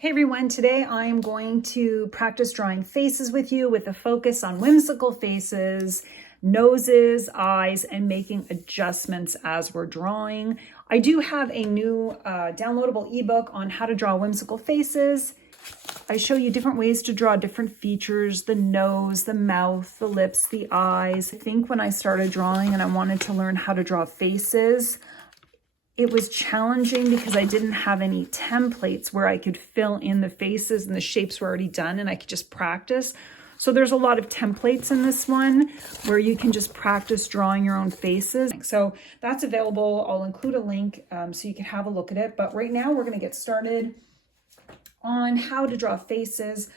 Hey everyone, today I am going to practice drawing faces with you with a focus on whimsical faces, noses, eyes, and making adjustments as we're drawing. I do have a new downloadable ebook on how to draw whimsical faces. I show you different ways to draw different features, the nose, the mouth, the lips, the eyes. I think when I started drawing and I wanted to learn how to draw faces, it was challenging because I didn't have any templates where I could fill in the faces and the shapes were already done and I could just practice. So there's a lot of templates in this one where you can just practice drawing your own faces. So that's available. I'll include a link so you can have a look at it. But right now we're going to get started on how to draw faces.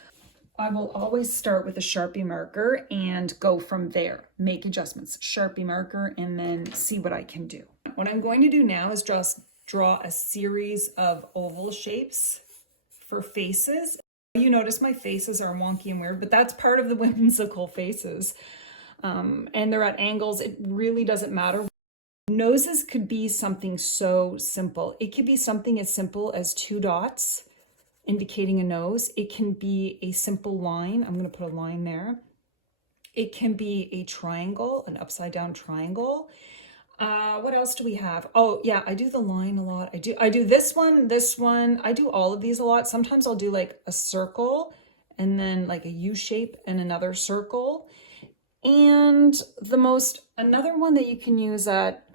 I will always start with a Sharpie marker and go from there. Make adjustments, Sharpie marker, and then see what I can do. What I'm going to do now is draw a series of oval shapes for faces. You notice my faces are wonky and weird, but that's part of the whimsical faces. And they're at angles. It really doesn't matter. Noses could be something so simple. It could be something as simple as 2 dots indicating a nose. It can be a simple line. I'm going to put a line there. It can be a triangle, an upside down triangle. What else do we have? Oh yeah, I do the line a lot. I do this one. I do all of these a lot. Sometimes I'll do like a circle and then like a U shape and another circle. And another one that you can use that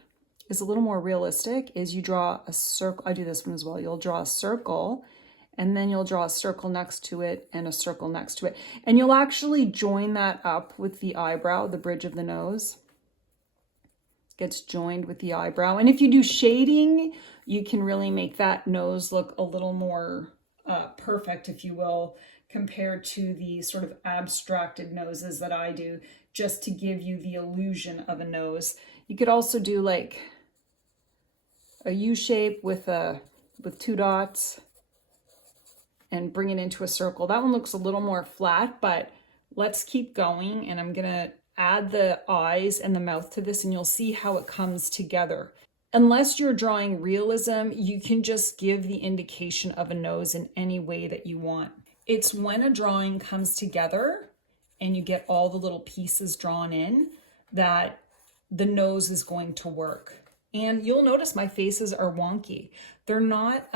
is a little more realistic is you draw a circle. I do this one as well. You'll draw a circle and then you'll draw a circle next to it and a circle next to it. And you'll actually join that up with the eyebrow, the bridge of the nose gets joined with the eyebrow. And if you do shading, you can really make that nose look a little more perfect, if you will, compared to the sort of abstracted noses that I do, just to give you the illusion of a nose. You could also do like a U shape with 2 dots and bring it into a circle. That one looks a little more flat, but let's keep going. And I'm gonna add the eyes and the mouth to this and you'll see how it comes together. Unless you're drawing realism, you can just give the indication of a nose in any way that you want. It's when a drawing comes together and you get all the little pieces drawn in that the nose is going to work. And you'll notice my faces are wonky. They're not,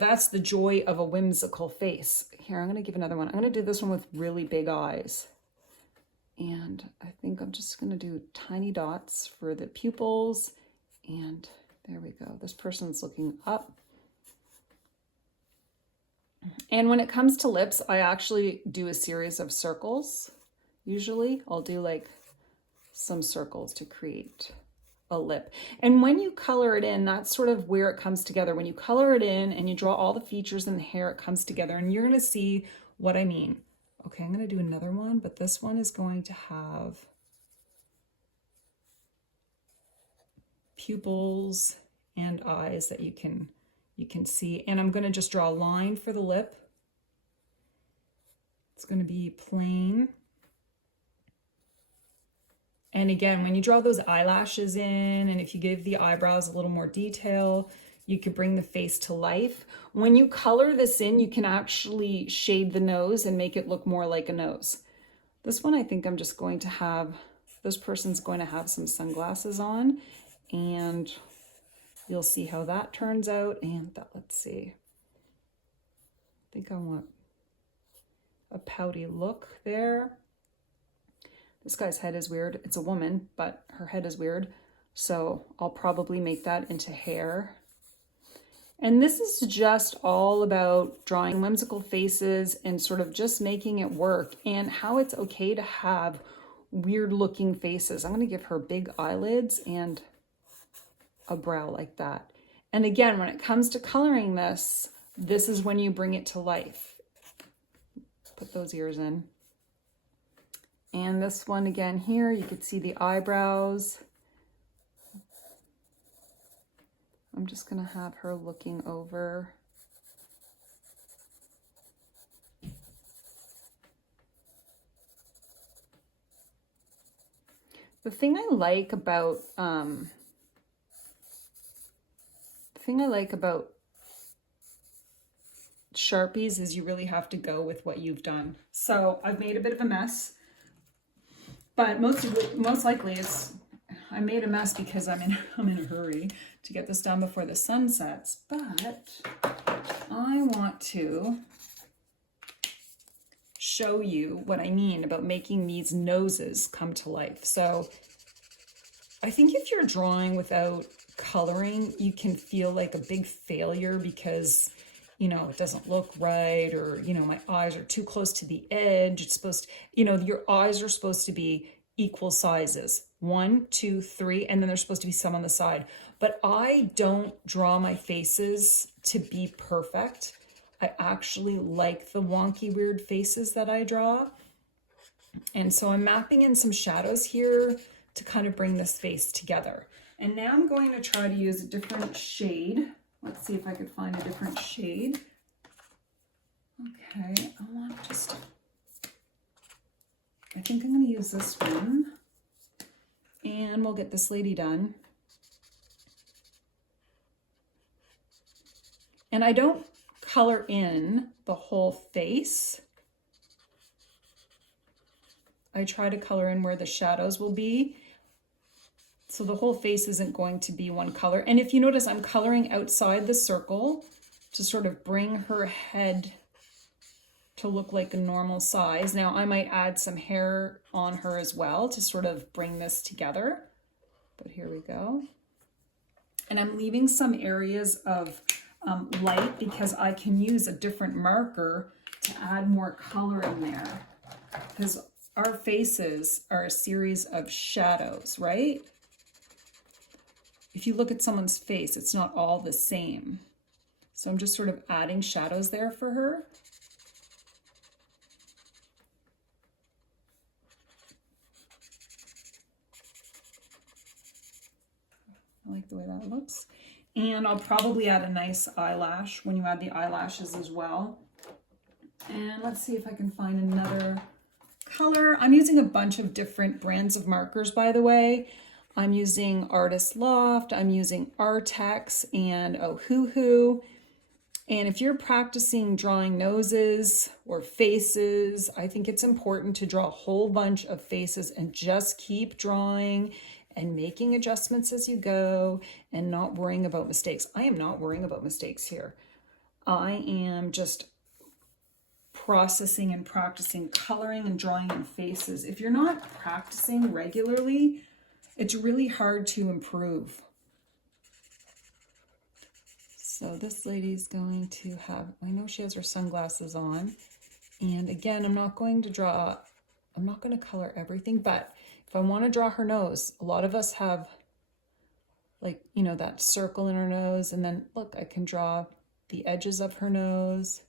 that's the joy of a whimsical face. Here, I'm going to give another one. I'm going to do this one with really big eyes. And I think I'm just going to do tiny dots for the pupils. And there we go. This person's looking up. And when it comes to lips, I actually do a series of circles. Usually I'll do like some circles to create a lip. And when you color it in, that's sort of where it comes together. When you color it in and you draw all the features in the hair, it comes together and you're going to see what I mean. Okay, I'm going to do another one, but this one is going to have pupils and eyes that you can see. And I'm going to just draw a line for the lip. It's going to be plain. And again, when you draw those eyelashes in, and if you give the eyebrows a little more detail, you could bring the face to life. When you color this in, you can actually shade the nose and make it look more like a nose. This one, I think I'm just going to have, this person's going to have some sunglasses on, and you'll see how that turns out. And let's see. I think I want a pouty look there. This guy's head is weird. It's a woman, but her head is weird. So I'll probably make that into hair. And this is just all about drawing whimsical faces and sort of just making it work and how it's okay to have weird looking faces. I'm going to give her big eyelids and a brow like that. And again, when it comes to coloring this, this is when you bring it to life. Put those ears in. And this one again here, you could see the eyebrows. I'm just going to have her looking over. The thing I like about Sharpies is you really have to go with what you've done. So I've made a bit of a mess, but most likely I made a mess because I'm in a hurry to get this done before the sun sets. But I want to show you what I mean about making these noses come to life. So I think if you're drawing without coloring, you can feel like a big failure because, you know, it doesn't look right, or, you know, my eyes are too close to the edge. It's supposed to, you know, your eyes are supposed to be equal sizes, 1, 2, 3, and then there's supposed to be some on the side. But I don't draw my faces to be perfect. I actually like the wonky, weird faces that I draw. And so I'm mapping in some shadows here to kind of bring this face together. And now I'm going to try to use a different shade. Let's see if I could find a different shade. Okay, I think I'm going to use this one. And we'll get this lady done. And I don't color in the whole face. I try to color in where the shadows will be. So the whole face isn't going to be one color. And if you notice, I'm coloring outside the circle to sort of bring her head to look like a normal size. Now I might add some hair on her as well to sort of bring this together. But here we go. And I'm leaving some areas of light because I can use a different marker to add more color in there. Because our faces are a series of shadows, right? If you look at someone's face, it's not all the same. So I'm just sort of adding shadows there for her. I like the way that looks. And I'll probably add a nice eyelash when you add the eyelashes as well. And let's see if I can find another color. I'm using a bunch of different brands of markers, by the way. I'm using Artist Loft, I'm using Artex and Ohuhu. And if you're practicing drawing noses or faces, I think it's important to draw a whole bunch of faces and just keep drawing and making adjustments as you go and not worrying about mistakes. I am not worrying about mistakes here. I am just processing and practicing coloring and drawing in faces. If you're not practicing regularly, it's really hard to improve. So this lady's going to have, I know she has her sunglasses on. And again, I'm not going to color everything, but if I want to draw her nose, a lot of us have like, you know, that circle in her nose. And then look, I can draw the edges of her nose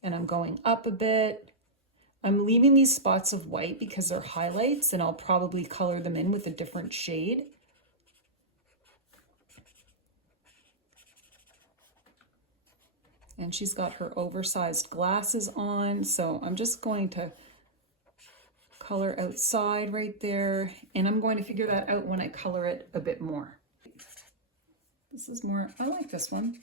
and I'm going up a bit. I'm leaving these spots of white because they're highlights and I'll probably color them in with a different shade. And she's got her oversized glasses on. So I'm just going to color outside right there. And I'm going to figure that out when I color it a bit more. This is more, I like this one.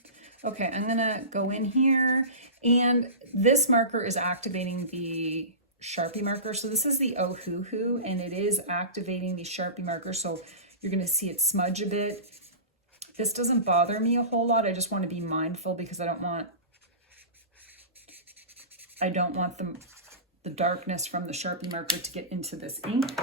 Okay, I'm gonna go in here and this marker is activating the Sharpie marker. So this is the Ohuhu and it is activating the Sharpie marker. So you're gonna see it smudge a bit. This doesn't bother me a whole lot. I just want to be mindful because I don't want the darkness from the Sharpie marker to get into this ink.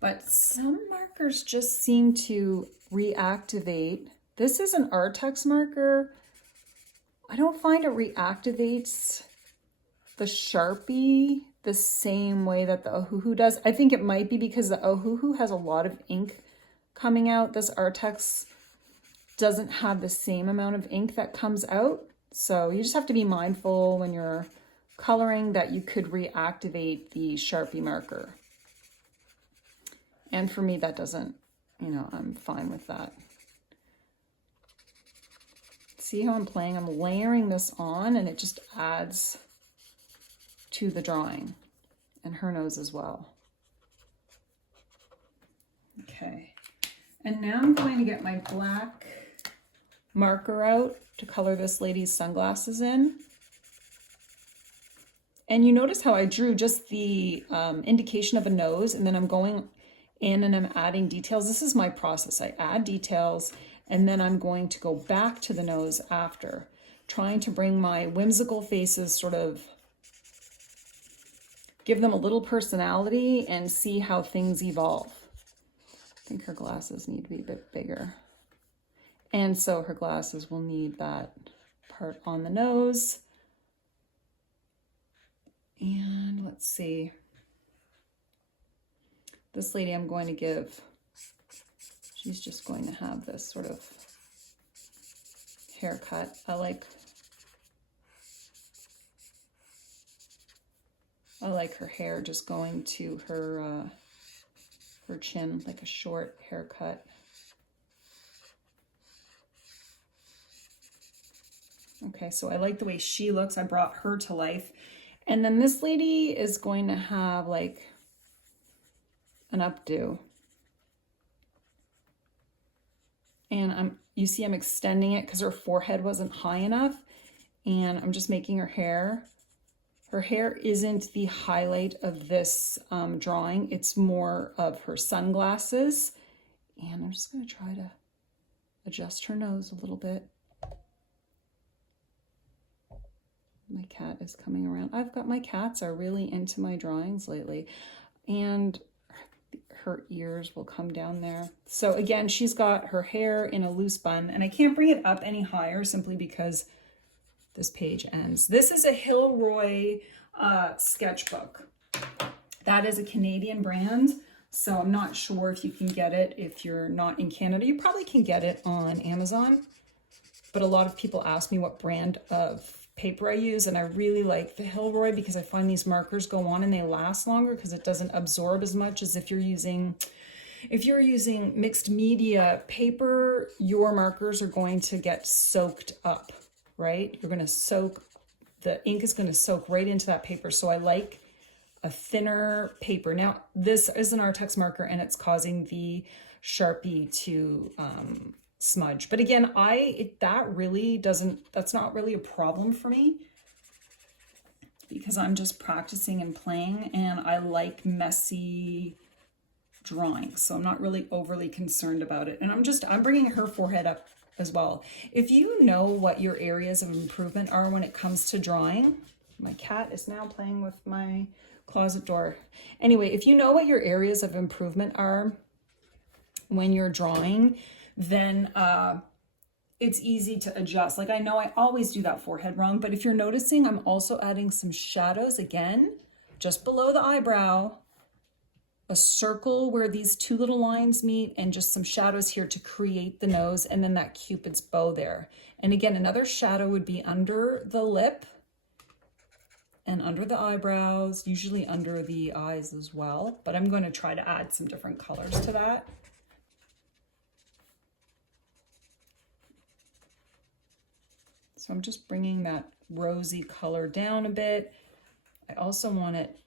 But some markers just seem to reactivate. This is an Artex marker. I don't find it reactivates the Sharpie the same way that the Ohuhu does. I think it might be because the Ohuhu has a lot of ink coming out. This Artex doesn't have the same amount of ink that comes out. So you just have to be mindful when you're coloring that you could reactivate the Sharpie marker. And for me, that doesn't, you know, I'm fine with that. See how I'm playing? I'm layering this on and it just adds to the drawing, and her nose as well. Okay, and now I'm going to get my marker out to color this lady's sunglasses in. And you notice how I drew just the indication of a nose, and then I'm going in and I'm adding details. This is my process. I add details, and then I'm going to go back to the nose after, trying to bring my whimsical faces, sort of give them a little personality and see how things evolve. I think her glasses need to be a bit bigger. And so her glasses will need that part on the nose. And let's see. This lady I'm going to give, she's just going to have this sort of haircut. I like her hair just going to her chin, like a short haircut. Okay, so I like the way she looks. I brought her to life. And then this lady is going to have like an updo. And you see I'm extending it because her forehead wasn't high enough. And I'm just making her hair. Her hair isn't the highlight of this drawing. It's more of her sunglasses. And I'm just going to try to adjust her nose a little bit. My cat is coming around. My cats are really into my drawings lately. And her ears will come down there. So again, she's got her hair in a loose bun, and I can't bring it up any higher simply because this page ends. This is a Hilroy sketchbook. That is a Canadian brand, so I'm not sure if you can get it if you're not in Canada. You probably can get it on Amazon, but a lot of people ask me what brand of paper I use, and I really like the Hilroy because I find these markers go on and they last longer because it doesn't absorb as much as if you're using mixed media paper. Your markers are going to get soaked up, right? You're going to soak, the ink is going to soak right into that paper. So I like a thinner paper. Now this is an Artex marker and it's causing the Sharpie to smudge. But again, that's not really a problem for me because I'm just practicing and playing, and I like messy drawings. So I'm not really overly concerned about it. And I'm bringing her forehead up as well. If you know what your areas of improvement are when it comes to drawing, my cat is now playing with my closet door. Anyway, if you know what your areas of improvement are when you're drawing, then it's easy to adjust. Like I know I always do that forehead wrong, but if you're noticing, I'm also adding some shadows again, just below the eyebrow, a circle where these two little lines meet, and just some shadows here to create the nose, and then that Cupid's bow there. And again, another shadow would be under the lip and under the eyebrows, usually under the eyes as well, but I'm going to try to add some different colors to that. So I'm just bringing that rosy color down a bit. I also want it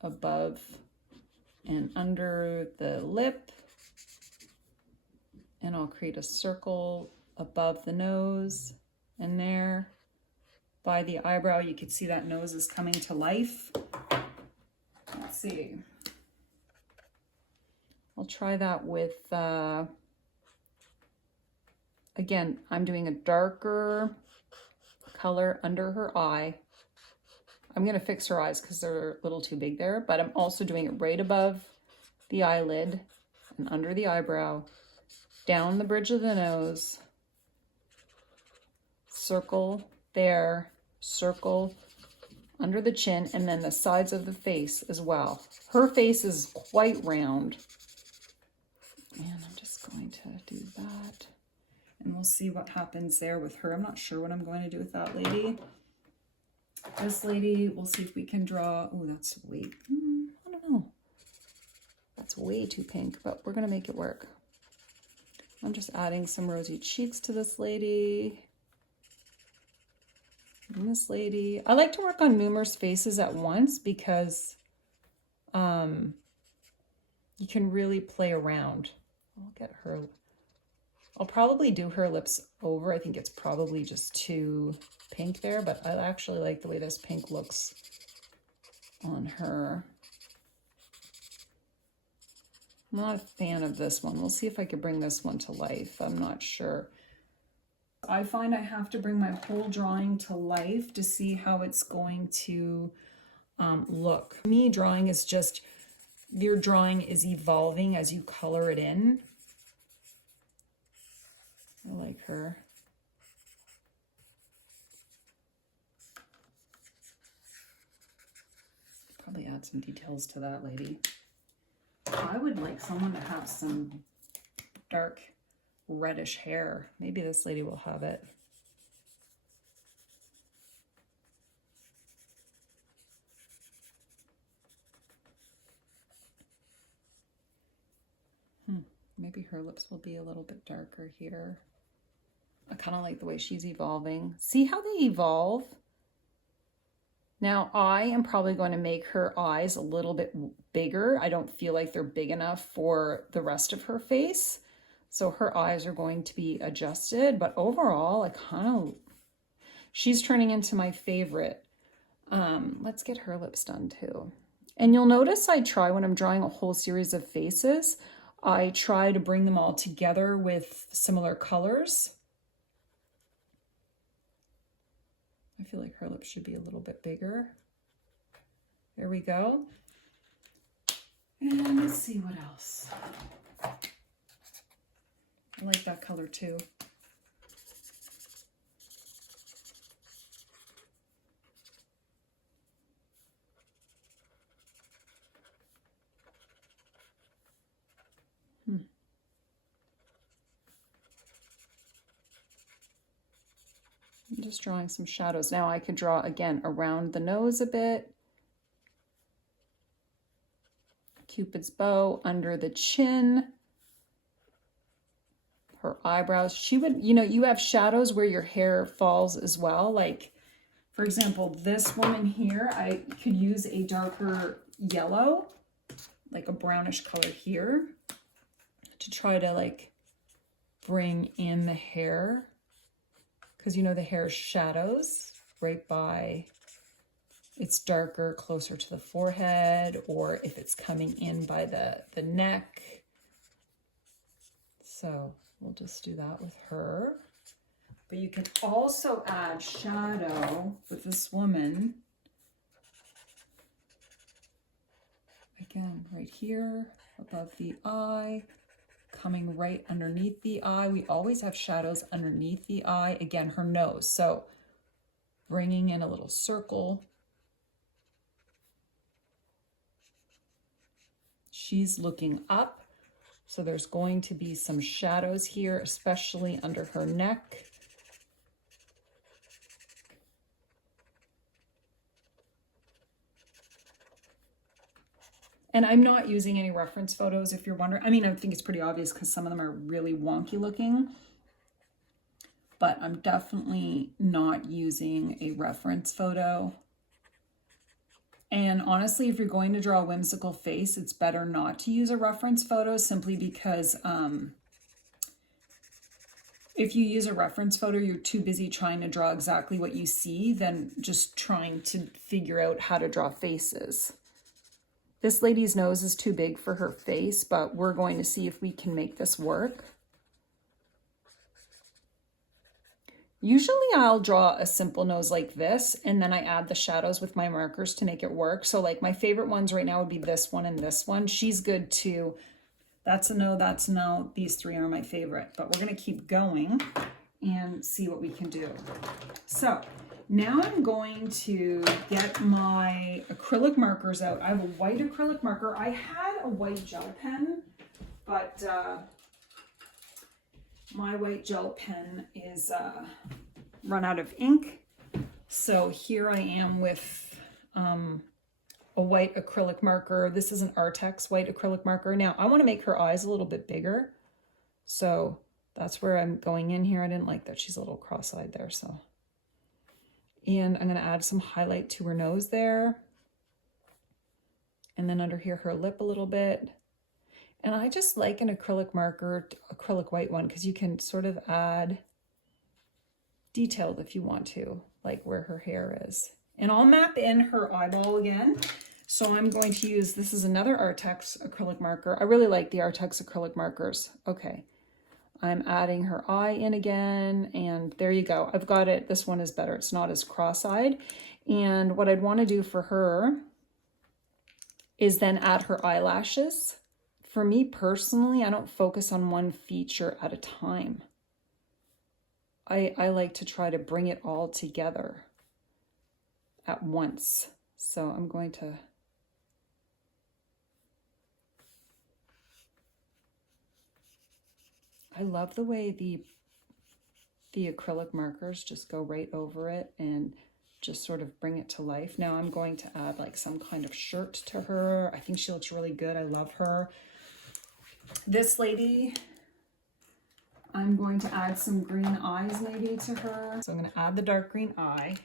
above and under the lip. And I'll create a circle above the nose and there. By the eyebrow, you can see that nose is coming to life. Let's see. I'll try that with... Again, I'm doing a darker color under her eye. I'm going to fix her eyes because they're a little too big there, but I'm also doing it right above the eyelid and under the eyebrow, down the bridge of the nose, circle there, circle under the chin, and then the sides of the face as well. Her face is quite round. And I'm just going to do that. And we'll see what happens there with her. I'm not sure what I'm going to do with that lady. This lady, we'll see if we can draw. Oh, that's way, I don't know. That's way too pink, but we're going to make it work. I'm just adding some rosy cheeks to this lady. And this lady. I like to work on numerous faces at once because you can really play around. I'll get her I'll probably do her lips over. I think it's probably just too pink there, but I actually like the way this pink looks on her. I'm not a fan of this one. We'll see if I could bring this one to life. I'm not sure. I find I have to bring my whole drawing to life to see how it's going to look. For me, drawing is just, your drawing is evolving as you color it in. I like her. Probably add some details to that lady. I would like someone to have some dark reddish hair. Maybe this lady will have it. Maybe her lips will be a little bit darker here. I kind of like the way she's evolving. See how they evolve? Now I am probably going to make her eyes a little bit bigger. I don't feel like they're big enough for the rest of her face. So her eyes are going to be adjusted, but overall, she's turning into my favorite. Let's get her lips done too. And you'll notice I try, when I'm drawing a whole series of faces, I try to bring them all together with similar colors. I feel like her lips should be a little bit bigger. There we go. And let's see what else. I like that color too. I'm just drawing some shadows. Now I could draw again around the nose a bit. Cupid's bow under the chin. Her eyebrows. She would, you have shadows where your hair falls as well. Like, for example, this woman here, I could use a darker yellow, like a brownish color here, to try to like bring in the hair. Because the hair shadows right by, it's darker closer to the forehead, or if it's coming in by the neck. So we'll just do that with her. But you can also add shadow with this woman. Again, right here, above the eye. Coming right underneath the eye. We always have shadows underneath the eye. Again, her nose. So bringing in a little circle. She's looking up. So there's going to be some shadows here, especially under her neck. And I'm not using any reference photos if you're wondering. I mean, I think it's pretty obvious because some of them are really wonky looking. But I'm definitely not using a reference photo. And honestly, if you're going to draw a whimsical face, it's better not to use a reference photo, simply because if you use a reference photo, you're too busy trying to draw exactly what you see than just trying to figure out how to draw faces. This lady's nose is too big for her face, but we're going to see if we can make this work. Usually I'll draw a simple nose like this, and then I add the shadows with my markers to make it work. So like my favorite ones right now would be this one and this one. She's good too. That's a no, that's a no. These three are my favorite, but we're gonna keep going and see what we can do. So now I'm going to get my acrylic markers out. I have a white acrylic marker. I had a white gel pen, but my white gel pen is run out of ink. So here I am with a white acrylic marker. This is an Artex white acrylic marker. Now I want to make her eyes a little bit bigger. So that's where I'm going in here. I didn't like that she's a little cross-eyed there, so. And I'm going to add some highlight to her nose there. And then under here, her lip a little bit. And I just like an acrylic marker, acrylic white one, because you can sort of add detailed if you want to, like where her hair is. And I'll map in her eyeball again. So I'm going to use, this is another Artex acrylic marker. I really like the Artex acrylic markers. Okay, I'm adding her eye in again, and there you go. I've got it. This one is better. It's not as cross-eyed. And what I'd want to do for her is then add her eyelashes. For me personally, I don't focus on one feature at a time. I like to try to bring it all together at once. So I'm going to I love the way the acrylic markers just go right over it and just sort of bring it to life. Now I'm going to add like some kind of shirt to her. I think she looks really good. I love her. This lady, I'm going to add some green eyes maybe to her. So I'm going to add the dark green eye.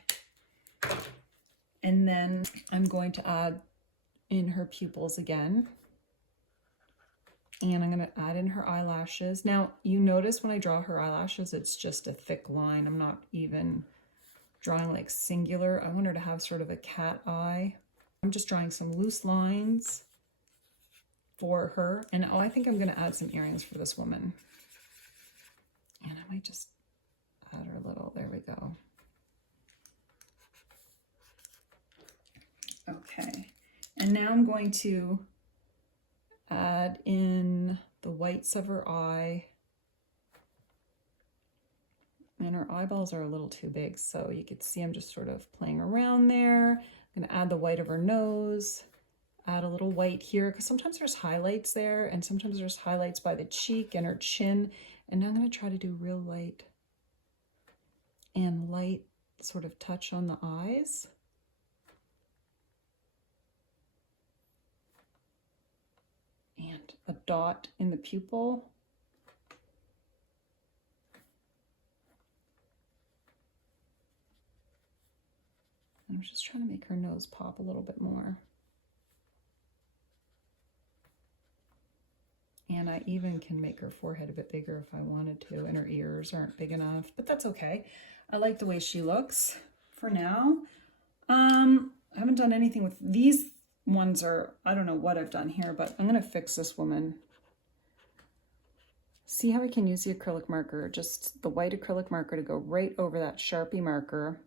And then I'm going to add in her pupils again. And I'm going to add in her eyelashes. Now, you notice when I draw her eyelashes, it's just a thick line. I'm not even drawing like singular. I want her to have sort of a cat eye. I'm just drawing some loose lines for her. And oh, I think I'm going to add some earrings for this woman. And I might just add her a little. There we go. Okay. And now I'm going to add in the whites of her eye. And her eyeballs are a little too big, so you can see I'm just sort of playing around there. I'm going to add the white of her nose, add a little white here, because sometimes there's highlights there, and sometimes there's highlights by the cheek and her chin. And now I'm going to try to do real light and light sort of touch on the eyes. And a dot in the pupil. I'm just trying to make her nose pop a little bit more. And I even can make her forehead a bit bigger if I wanted to, and her ears aren't big enough, but that's okay. I like the way she looks for now. I haven't done anything with these ones. I don't know what I've done here, but I'm going to fix this woman. See how I can use the acrylic marker, just the white acrylic marker, to go right over that Sharpie marker.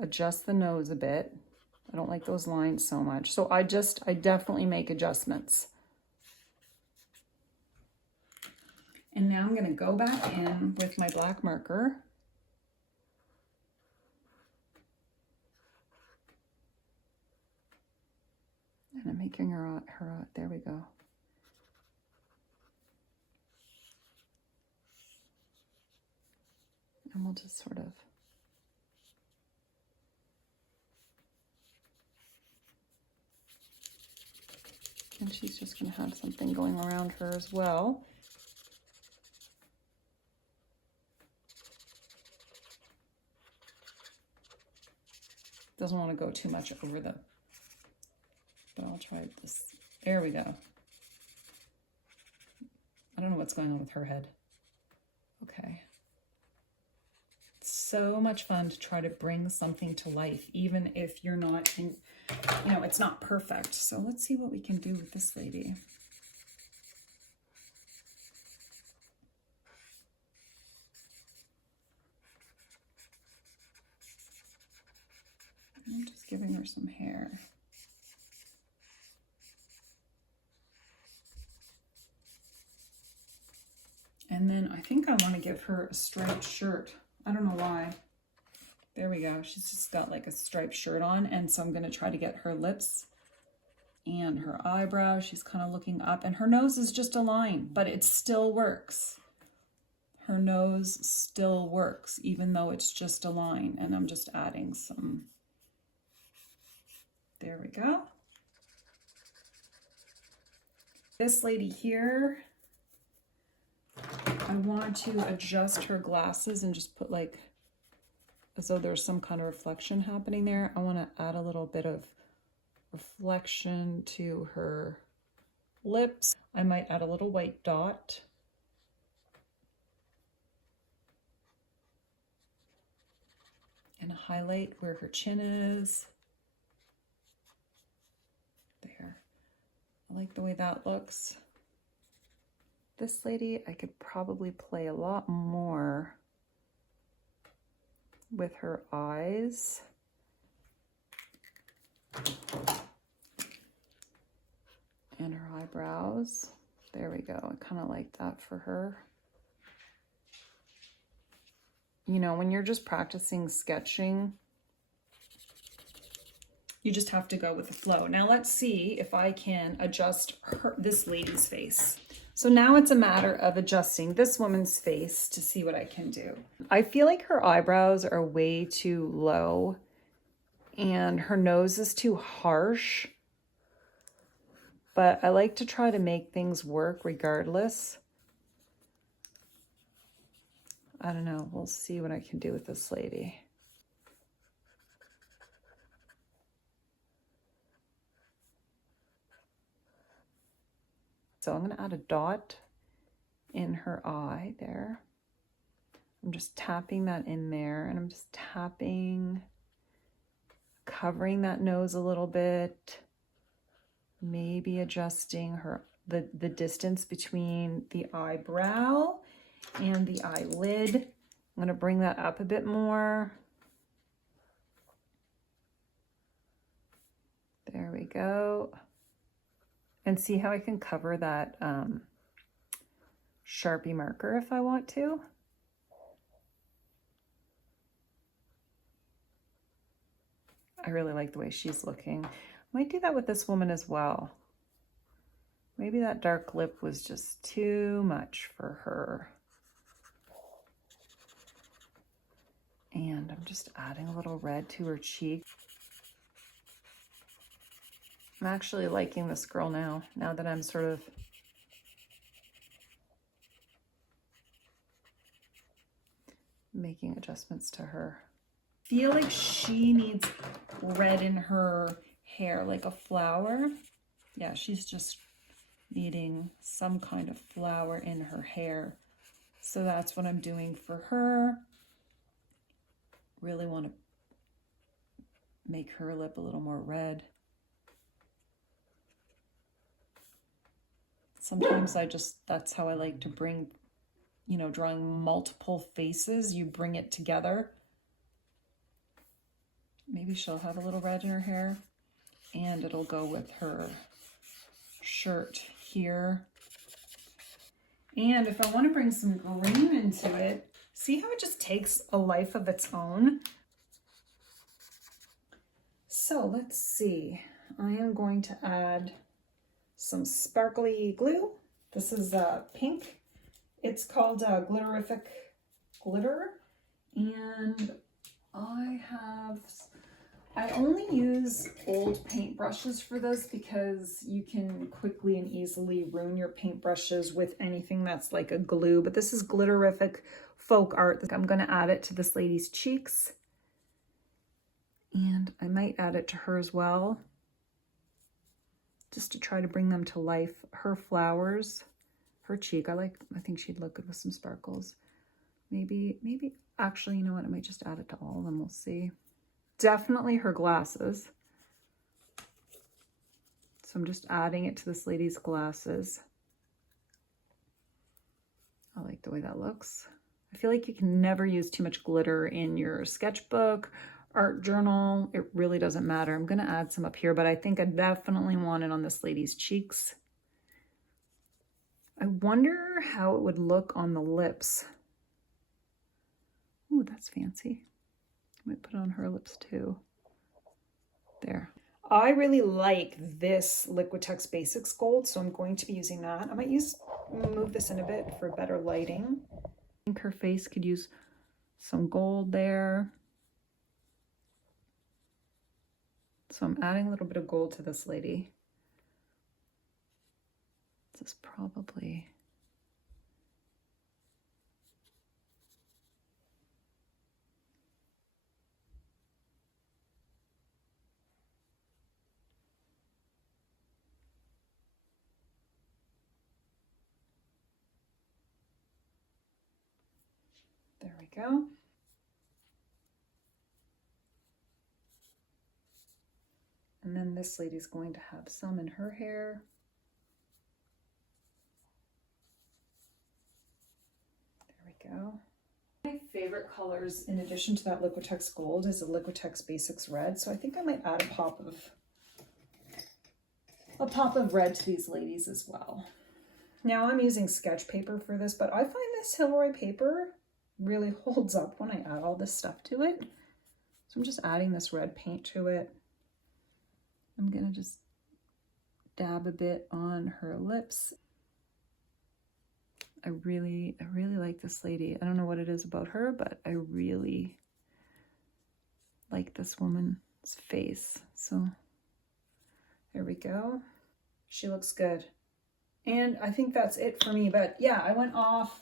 Adjust the nose a bit. I don't like those lines so much. So I definitely make adjustments. And now I'm going to go back in with my black marker. And I'm making her there we go. And we'll just sort of and she's just going to have something going around her as well. Doesn't want to go too much over the, but I'll try this. There we go. I don't know what's going on with her head. Okay. It's so much fun to try to bring something to life, even if you're not in, you know, it's not perfect. So let's see what we can do with this lady. I'm just giving her some hair. And then I think I want to give her a striped shirt. I don't know why. There we go. She's just got like a striped shirt on. And so I'm going to try to get her lips and her eyebrow. She's kind of looking up, and her nose is just a line, but it still works. Her nose still works, even though it's just a line. And I'm just adding some. There we go. This lady here, I want to adjust her glasses and just put like, as though there's some kind of reflection happening there. I want to add a little bit of reflection to her lips. I might add a little white dot. And highlight where her chin is. There. I like the way that looks. This lady, I could probably play a lot more with her eyes. And her eyebrows. There we go. I kind of like that for her. You know, when you're just practicing sketching, you just have to go with the flow. Now let's see if I can adjust this lady's face. So now it's a matter of adjusting this woman's face to see what I can do. I feel like her eyebrows are way too low and her nose is too harsh, but I like to try to make things work regardless. I don't know, we'll see what I can do with this lady. So I'm going to add a dot in her eye there. I'm just tapping that in there, and I'm just tapping, covering that nose a little bit, maybe adjusting the distance between the eyebrow and the eyelid. I'm going to bring that up a bit more. There we go. And see how I can cover that Sharpie marker if I want to. I really like the way she's looking. I might do that with this woman as well. Maybe that dark lip was just too much for her. And I'm just adding a little red to her cheek. I'm actually liking this girl now that I'm sort of making adjustments to her. I feel like she needs red in her hair, like a flower. Yeah, she's just needing some kind of flower in her hair. So that's what I'm doing for her. Really want to make her lip a little more red. Sometimes that's how I like to bring, you know, drawing multiple faces, you bring it together. Maybe she'll have a little red in her hair, and it'll go with her shirt here. And if I want to bring some green into it, see how it just takes a life of its own? So let's see. I am going to add some sparkly glue. This is pink. It's called Glitterific Glitter. And I only use old paintbrushes for this because you can quickly and easily ruin your paintbrushes with anything that's like a glue. But this is Glitterific Folk Art. I'm going to add it to this lady's cheeks. And I might add it to her as well, just to try to bring them to life. Her flowers, her cheek, I think she'd look good with some sparkles. Maybe, actually, you know what? I might just add it to all of them. We'll see. Definitely her glasses. So I'm just adding it to this lady's glasses. I like the way that looks. I feel like you can never use too much glitter in your sketchbook, art journal. It really doesn't matter. I'm going to add some up here, but I think I definitely want it on this lady's cheeks. I wonder how it would look on the lips. Ooh, that's fancy. I might put it on her lips too. There. I really like this Liquitex Basics Gold, so I'm going to be using that. I might move this in a bit for better lighting. I think her face could use some gold there. So I'm adding a little bit of gold to this lady. This is probably... There we go. And then this lady's going to have some in her hair. There we go. My favorite colors, in addition to that Liquitex Gold, is the Liquitex Basics Red. So I think I might add a pop of red to these ladies as well. Now I'm using sketch paper for this, but I find this Hilroy paper really holds up when I add all this stuff to it. So I'm just adding this red paint to it. I'm gonna just dab a bit on her lips. I really like this lady. I don't know what it is about her, but I really like this woman's face. So there we go. She looks good. And I think that's it for me. But yeah, I went off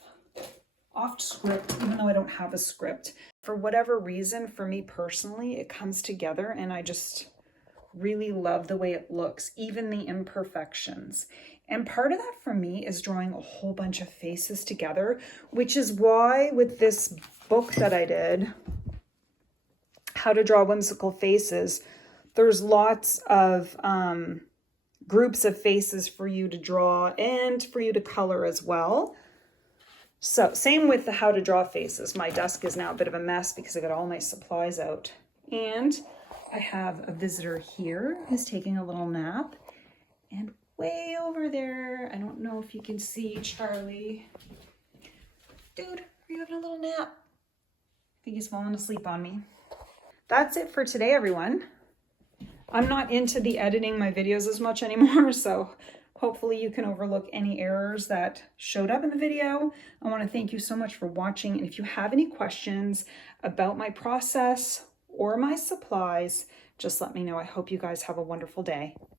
script, even though I don't have a script. For whatever reason, for me personally, it comes together and I just really love the way it looks, even the imperfections. And part of that for me is drawing a whole bunch of faces together, which is why with this book that I did, How to Draw Whimsical Faces, there's lots of groups of faces for you to draw and for you to color as well. So same with the How to Draw Faces. My desk is now a bit of a mess because I got all my supplies out. And I have a visitor here who's taking a little nap. And way over there, I don't know if you can see Charlie. Dude, are you having a little nap? I think he's falling asleep on me. That's it for today, everyone. I'm not into the editing my videos as much anymore, so hopefully you can overlook any errors that showed up in the video. I want to thank you so much for watching, and if you have any questions about my process or my supplies, just let me know. I hope you guys have a wonderful day.